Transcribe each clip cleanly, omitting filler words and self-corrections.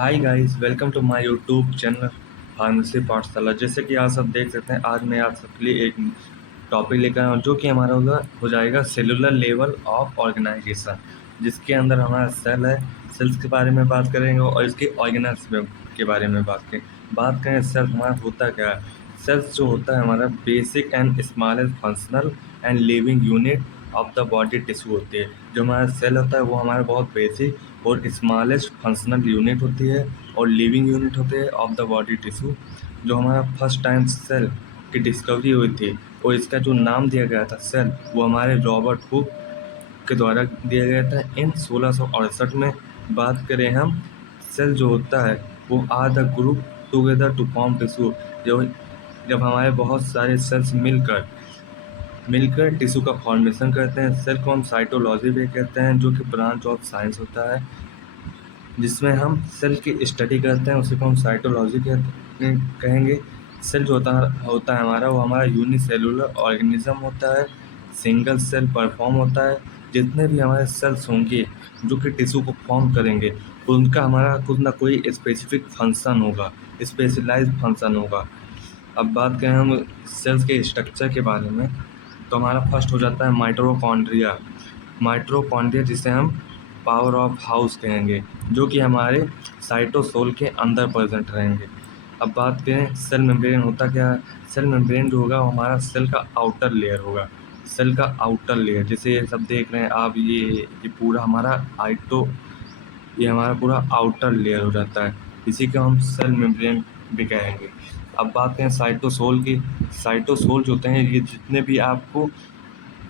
Hi guys, welcome to my YouTube channel pharmacy Pathshala. जैसे कि आप सब देख सकते हैं, आज मैं आप सबके लिए एक टॉपिक लेकर आया हूँ जो कि हमारा हो जाएगा सेलुलर लेवल ऑफ ऑर्गेनाइजेशन, जिसके अंदर हमारा सेल है। सेल्स के बारे में बात करेंगे और इसके ऑर्गेनल्स के बारे में बात करें। सेल हमारा होता क्या है? सेल्स जो होता है हमारा basic and smallest functional and living unit of the body tissue होती है। जो हमारा सेल होता है वो हमारा बहुत बेसिक और स्मॉलेस्ट फंक्शनल यूनिट होती है और लिविंग यूनिट होते हैं ऑफ द बॉडी टिश्यू। जो हमारा फर्स्ट टाइम सेल की डिस्कवरी हुई थी और इसका जो नाम दिया गया था सेल, वो हमारे रॉबर्ट हुक के द्वारा दिया गया था इन 1668 में। बात करें हम, सेल जो होता है वो are the group together to form tissue. जो जब हमारे बहुत सारे सेल्स मिलकर टिश्यू का फॉर्मेशन करते हैं, सेल को हम साइटोलॉजी भी कहते हैं, जो कि ब्रांच ऑफ साइंस होता है जिसमें हम सेल की स्टडी करते हैं, उसी को हम साइटोलॉजी कहेंगे। सेल जो होता है हमारा, वो हमारा यूनिसेलुलर ऑर्गेनिज्म होता है, सिंगल सेल परफॉर्म होता है। जितने भी हमारे सेल्स होंगे जो कि टिश्यू को फॉर्म करेंगे, उनका हमारा कुछ ना कोई स्पेसिफिक फंक्शन होगा, स्पेशलाइज्ड फंक्शन होगा। अब बात करें हम सेल्स के स्ट्रक्चर के बारे में, तो हमारा फर्स्ट हो जाता है माइटोकॉन्ड्रिया, जिसे हम पावर ऑफ हाउस कहेंगे, जो कि हमारे साइटोसोल के अंदर प्रेजेंट रहेंगे। अब बात करें सेल मेम्ब्रेन होता क्या है? सेल मेम्ब्रेन जो होगा वो हमारा सेल का आउटर लेयर होगा। सेल का आउटर लेयर, जैसे ये सब देख रहे हैं आप, ये पूरा हमारा ये हमारा पूरा आउटर लेयर हो जाता है। इसी को हम सेल मेम्ब्रेन भी कहेंगे। अब बात करें साइटोसोल की। साइटोसोल जो होते हैं, ये जितने भी आपको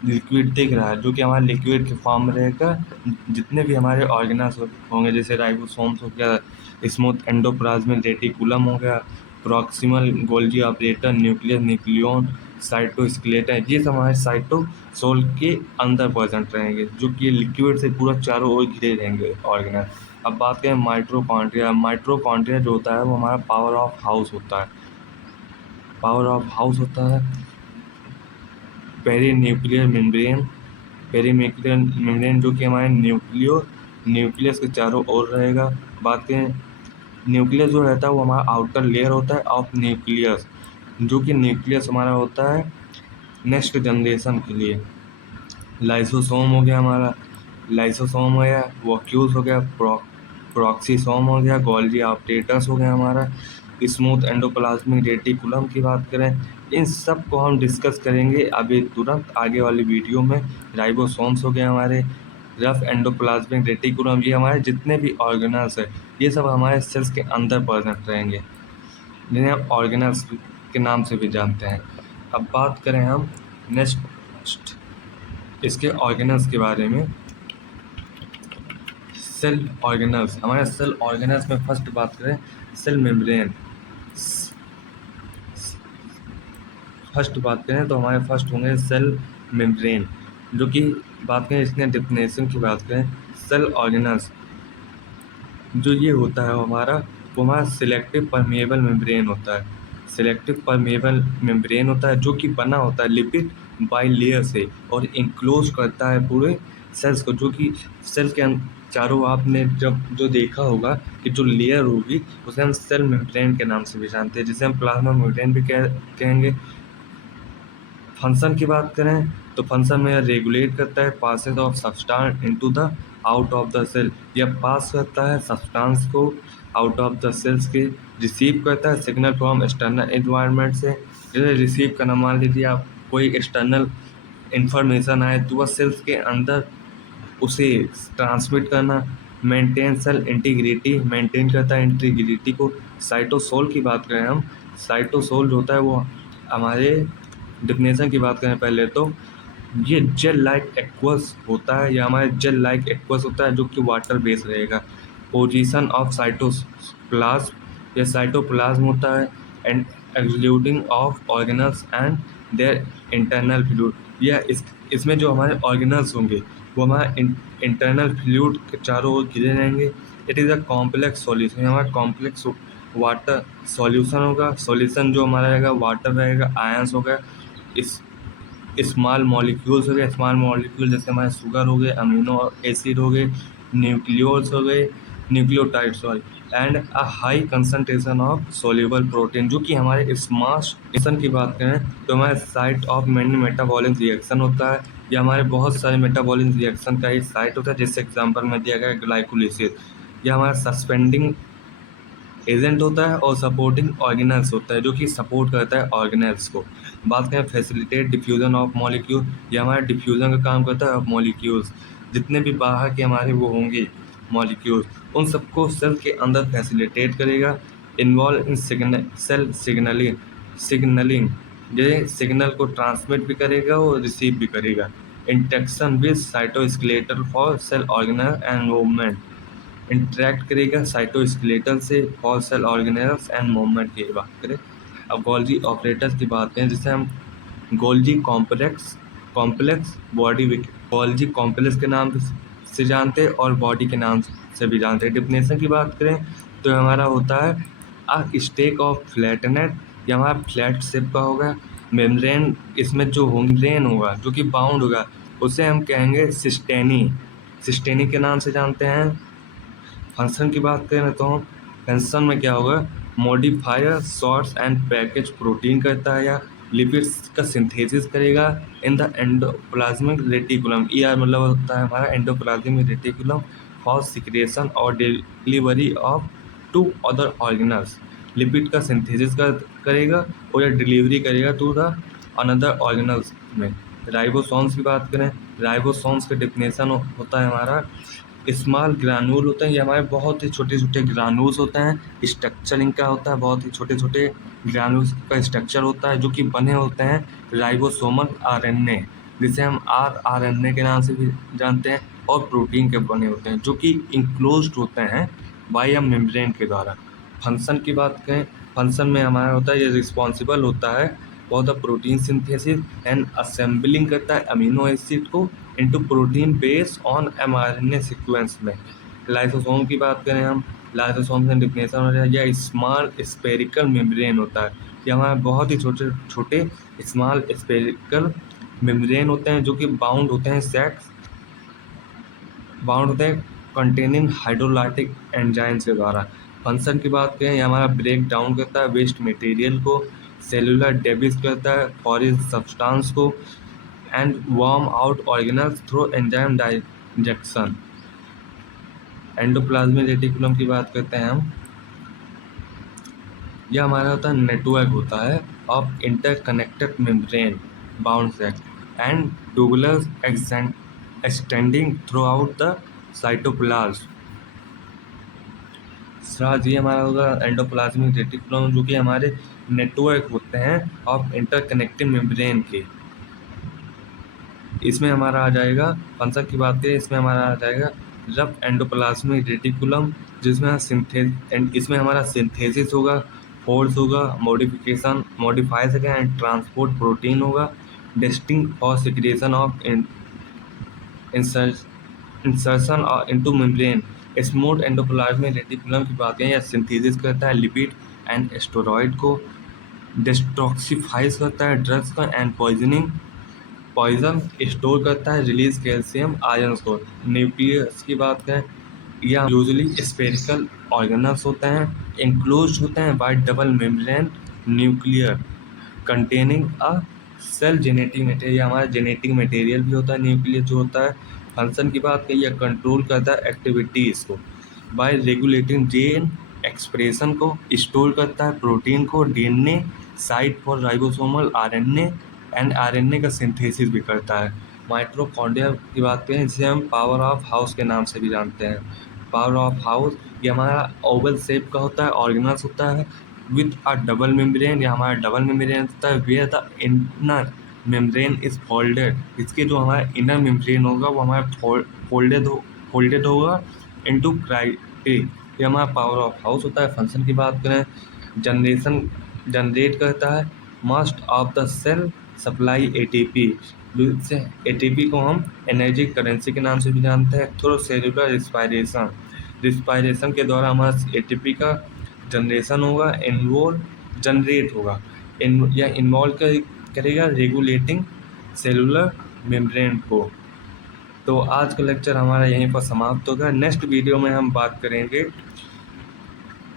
लिक्विड दिख रहा है, जो कि हमारे लिक्विड के फॉर्म में रहेगा, जितने भी हमारे ऑर्गेनल्स होंगे, जैसे राइबोसोम्स हो गया, स्मूथ एंडोप्लाज्मिक रेटिकुलम हो गया, proximal Golgi operator, nucleus, nucleon, cytoskeleton, ये सब हमारे साइटोसोल के अंदर प्रेजेंट रहेंगे, जो कि लिक्विड से पूरा चारों ओर घिरे रहेंगे ऑर्गेनल। अब बात करें माइटोकॉन्ड्रिया जो होता है वो हमारा पावर ऑफ हाउस होता है। पेरीन्यूक्लियर मेम्ब्रेन जो कि हमारे न्यूक्लियस के चारों ओर रहेगा। बात करें न्यूक्लियस जो रहता है वो हमारा आउटर लेयर होता है ऑफ न्यूक्लियस, जो कि न्यूक्लियस हमारा होता है नेक्स्ट जनरेशन के लिए। लाइसोसोम हो गया हमारा, लाइसोसोम हो गया, वॉक्यूल्स हो गया, प्रॉक्सीसोम हो गया, गोल्गी ऑपरेटर्स हो गया हमारा, स्मूथ एंडोप्लाज्मिक रेटिकुलम की बात करें, इन सब को हम डिस्कस करेंगे अभी तुरंत आगे वाली वीडियो में। राइबोसोम्स हो गए हमारे, रफ एंडोप्लाज्मिक रेटिकुलम, ये हमारे जितने भी ऑर्गेनल्स है, ये सब हमारे सेल्स के अंदर प्रेजेंट रहेंगे, जिन्हें हम ऑर्गेनल्स के नाम से भी जानते हैं। अब बात करें हम नेक्स्ट इसके ऑर्गेनल्स के बारे में। हमारे सेल ऑर्गेनल्स में फर्स्ट बात करें सेल मेम्ब्रेन। फर्स्ट बात करें तो हमारे फर्स्ट होंगे सेल मेम्ब्रेन, जो कि बात करें इसके डेफिनेशन की बात करें, सेल ऑर्गेनल्स जो ये होता है वो हमारा सिलेक्टिव परमेएबल मेम्ब्रेन होता है। सिलेक्टिव परमेएबल मेम्ब्रेन होता है जो कि बना होता है लिपिड बाई लेयर से और इंक्लोज करता है पूरे सेल्स को, जो कि सेल के चारों आपने जब जो देखा होगा कि जो लेयर होगी उसे हम सेल मेम्ब्रेन के नाम से भी जानते हैं, जिसे हम प्लाज्मा मेम्ब्रेन भी कहेंगे। फंक्शन की बात करें तो फंक्शन में रेगुलेट करता है passage of substance into the out of the cell, यह पास करता है सब्सटेंस को आउट ऑफ द सेल्स के, रिसीव करता है सिग्नल फ्रॉम एक्सटर्नल एनवायरनमेंट से। जैसे रिसीव करना, मान लीजिए आप कोई एक्सटर्नल इंफॉर्मेशन आए तो वह सेल्स के अंदर उसे ट्रांसमिट करना। मेंटेन सेल इंटीग्रिटी, मेंटेन करता है इंटीग्रिटी को। साइटोसोल की बात करें हम, साइटोसोल जो होता है वो हमारे डेफिनेशन की बात करें पहले तो ये जेल लाइक एक्वस होता है, या हमारे जेल लाइक एक्वस होता है जो कि वाटर बेस रहेगा। पोजीशन ऑफ साइटोप्लाज्म, यह साइटोप्लाज्म होता है and excluding of organelles and their internal fluid, यह इसमें जो हमारे ऑर्गेनल्स होंगे वो हमारे इंटरनल फ्लूइड के चारों ओर घिरे रहेंगे। It is a complex solution, हमारा कॉम्प्लेक्स वाटर सॉल्यूशन होगा। सॉल्यूशन जो हमारा रहेगा वाटर रहेगा, आयंस हो गया, इस स्मॉल मॉलिक्यूल्स हो गए, स्मॉल मॉलिक्यूल जैसे हमारे शुगर हो गए, अमीनो एसिड हो गए, न्यूक्लियोस हो गए, nucleotides sorry, and a high concentration of soluble protein, जो कि हमारे स्माश रिएक्शन की बात करें तो हमारे site of many metabolic reaction होता है। या हमारे बहुत सारे मेटाबॉलिक रिएक्शन का एक साइट होता है, जैसे एग्जांपल में दिया गया है ग्लाइकोलिसिस। या हमारा सस्पेंडिंग एजेंट होता है और सपोर्टिंग ऑर्गेनल्स होता है, जो कि सपोर्ट करता है ऑर्गेनल्स को। बात करें फैसिलिटेट डिफ्यूजन ऑफ मॉलिक्यूल, ये हमारा डिफ्यूजन का काम करता है ऑफ मॉलिक्यूल्स। जितने भी बाहर के हमारे वो होंगे मॉलिक्यूल्स, उन सबको सेल के अंदर फैसिलिटेट करेगा। इन्वॉल्व इन सेल सिग्नलिंग, ये सिग्नल को ट्रांसमिट भी करेगा और रिसीव भी करेगा। Interaction with cytoskeletal for sale organelle and movement, interact करेगा साइटोस्केलेटल से for sale organelles and movement की बात करें। अब गोल्जी ऑपरेटर्स की बात करें, जिसे हम Golgi complex body Golgi complex के नाम से जानते हैं और बॉडी के नाम से भी जानते हैं। डिफिनेशन की बात करें तो हमारा होता है अ स्टेक ऑफ फ्लैटनेट, या हमारा फ्लैट शेप का होगा। मेम्ब्रेन, इसमें जो मेम्ब्रेन होगा जो कि बाउंड होगा, उसे हम कहेंगे सिस्टेनी के नाम से जानते हैं। फंक्शन की बात करें तो फंक्शन में क्या होगा, modifier sorts and package protein करता है या लिपिड्स का सिंथेसिस करेगा इन द एंडोप्लाज्मिक रेटिकुलम। मतलब होता है हमारा एंडोप्लाज्मिक रेटिकुलम फॉर सिक्रेशन और delivery of to other organelles. Lipid का सिंथेसिस करेगा और या डिलीवरी करेगा टू द अनदर ऑर्गेनल्स में। राइबोसोम्स की बात करें, राइबोसोम्स का डिफिनेशन होता है हमारा स्मॉल ग्रानूल होते हैं। ये हमारे बहुत ही छोटे छोटे ग्रानूल्स होते हैं। स्ट्रक्चर इनका होता है, बहुत ही छोटे छोटे ग्रानूल्स का स्ट्रक्चर होता है, जो कि बने होते हैं राइबोसोमल आरएनए, जिसे हम आरएनए के नाम से भी जानते हैं, और प्रोटीन के बने होते हैं, जो कि इंक्लोज्ड होते हैं बाय अ मेम्ब्रेन के द्वारा। फंक्शन की बात करें, फंक्शन में हमारा होता है ये रिस्पॉन्सिबल होता है for the protein synthesis and assembling करता है अमीनो एसिड को into protein based on mRNA sequence में। लाइसोसोम की बात करें हम, लाइसोसोम से डिफिनेशन हो जाए, यह स्मॉल स्पेरिकल मेम्ब्रेन होता है। ये हमारे बहुत ही छोटे छोटे स्मॉल स्पेरिकल मेम्ब्रेन होते हैं, जो कि बाउंड होते हैं कंटेनिंग हाइड्रोलाइटिक एंजाइम्स के द्वारा। फंक्शन की बात करें, ये हमारा ब्रेक डाउन करता है वेस्ट मटेरियल को, सेलुलर डेबिस करता है फॉरेन सब्सटेंस को, and warm out organelles through enzyme digestion. Endoplasmic reticulum की बात करते हैं हम, यह हमारा होता है नेटवर्क होता है of interconnected membrane bound cell and tubular extending throughout the cytoplasm. ये हमारा होगा एंडोप्लाज्मिक रेटिकुलम, जो कि हमारे नेटवर्क होते हैं ऑफ इंटरकनेक्टिंग मेम्ब्रेन के। इसमें हमारा आ जाएगा, फंक्शन की बात करें, इसमें हमारा आ जाएगा रफ एंडोप्लाज्मिक रेटिकुलम, इसमें हमारा सिंथेसिस होगा, फोर्स होगा, मॉडिफाई सके एंड ट्रांसपोर्ट प्रोटीन होगा, डेस्टिंग और secretion of insertion into membrane. Smooth endoplasmic reticulum की बात करें, यह सिंथेसिस करता है लिपिड एंड स्टेरॉइड को, डिटॉक्सिफाइज करता है ड्रग्स का एंड पॉइजन स्टोर करता है, रिलीज कैल्शियम आयन को। न्यूक्लियस की बात करें, यह यूजुअली स्पेरिकल ऑर्गेनल्स होते हैं, इंक्लोज होते हैं by double membrane nuclear containing a cell genetic material. हमारा जेनेटिक मटेरियल भी होता है न्यूक्लियस जो होता है। फंक्शन की बात करिए, कंट्रोल करता है एक्टिविटीज़ को बाय रेगुलेटिंग जीन एक्सप्रेशन को, स्टोर करता है प्रोटीन को, DNA site for ribosomal RNA and RNA का सिंथेसिस भी करता है। माइटोकॉन्ड्रिया की बात करें, जिसे हम पावर ऑफ हाउस के नाम से भी जानते हैं। पावर ऑफ हाउस ये हमारा ओवल शेप का होता है, ऑर्गेनल्स होता है विथ अ डबल मेम्ब्रेन, या हमारा डबल मेम्ब्रेन होता है where the inner membrane is folded. इसके जो हमारा इनर मेम्ब्रेन होगा वो हमारा फोल्डेड होगा इनटू क्राइटे। ये हमारा पावर ऑफ हाउस होता है। फंक्शन की बात करें, जनरेट करता है must of the cell supply ATP, जिससे एटीपी को हम एनर्जी करेंसी के नाम से भी जानते हैं। थ्रू सेलुलर रिस्पायरेशन के द्वारा हमारा एटीपी का जनरेशन होगा, जनरेट होगा, या इन्वॉल्व करेगा रेगुलेटिंग सेलुलर मेम्ब्रेन को। तो आज का लेक्चर हमारा यहीं पर समाप्त होगा। नेक्स्ट वीडियो में हम बात करेंगे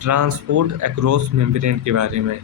ट्रांसपोर्ट अक्रॉस मेम्ब्रेन के बारे में।